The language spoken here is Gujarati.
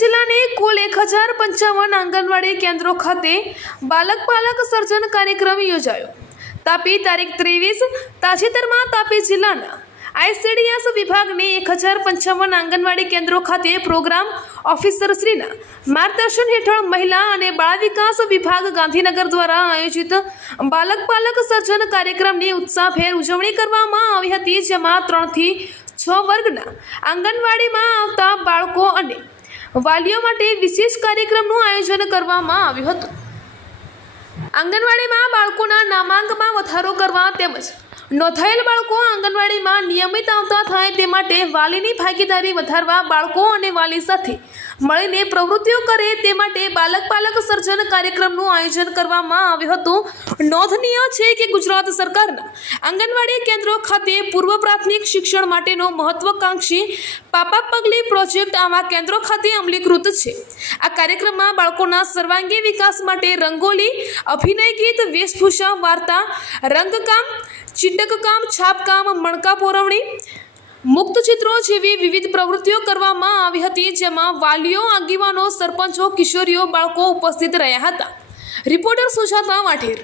હજાર પંચાવન આંગણવાડી કેન્દ્રો ખાતે બાલક પાલક સર્જન કાર્યક્રમ યોજાયો. તાપી તારીખ ત્રેવીસ, તાજેતરમાં તાપી જિલ્લાના આઈસીડીએસ વિભાગની એક હજાર પંચાવન આંગણવાડી કેન્દ્રો ખાતે પ્રોગ્રામ ઓફિસરશ્રીના માર્ગદર્શન હેઠળ મહિલા અને બાળ વિકાસ વિભાગ ગાંધીનગર દ્વારા આયોજિત બાલક પાલક સર્જન કાર્યક્રમની ઉત્સાહભેર ઉજવણી કરવામાં આવી હતી, જેમાં ત્રણથી છ વર્ગના આંગણવાડીમાં આવતા બાળકો અને વાલીઓ માટે વિશેષ કાર્યક્રમનું આયોજન કરવામાં આવ્યું હતું. આંગણવાડીમાં બાળકોના નામાંકમાં વધારો કરવા તેમજ નોંધાયેલ બાળકો આંગણવાડીમાં નિયમિત આવતા થાય તે માટે વાલીની ભાગીદારી વધારવા બાળકો અને વાલી સાથે મળીને પ્રવૃત્તિઓ કરે તે માટે બાલક પાલક સર્જન કાર્યક્રમનું આયોજન કરવામાં આવ્યું હતું. નોંધનીય છે કે ગુજરાત સરકારના આંગણવાડી કેન્દ્રો ખાતે પૂર્વ પ્રાથમિક શિક્ષણ માટેનો મહત્વકાંક્ષી પાપા પગલી પ્રોજેક્ટ આવા કેન્દ્રો ખાતે અમલીકૃત છે. આ કાર્યક્રમમાં બાળકોના સર્વાંગી વિકાસ માટે રંગોલી, અભિનય ગીત, વેશભૂષા, વાર્તા, રંગકામ ચિટકકામ છાપકામ મણકા પોરવણી મુક્ત ચિત્રો જેવી વિવિધ પ્રવૃત્તિઓ કરવામાં આવી હતી, જેમાં વાલીઓ, આગેવાનો, સરપંચો, કિશોરીઓ, બાળકો ઉપસ્થિત રહ્યા હતા. રિપોર્ટર સુજાતા વાઠેર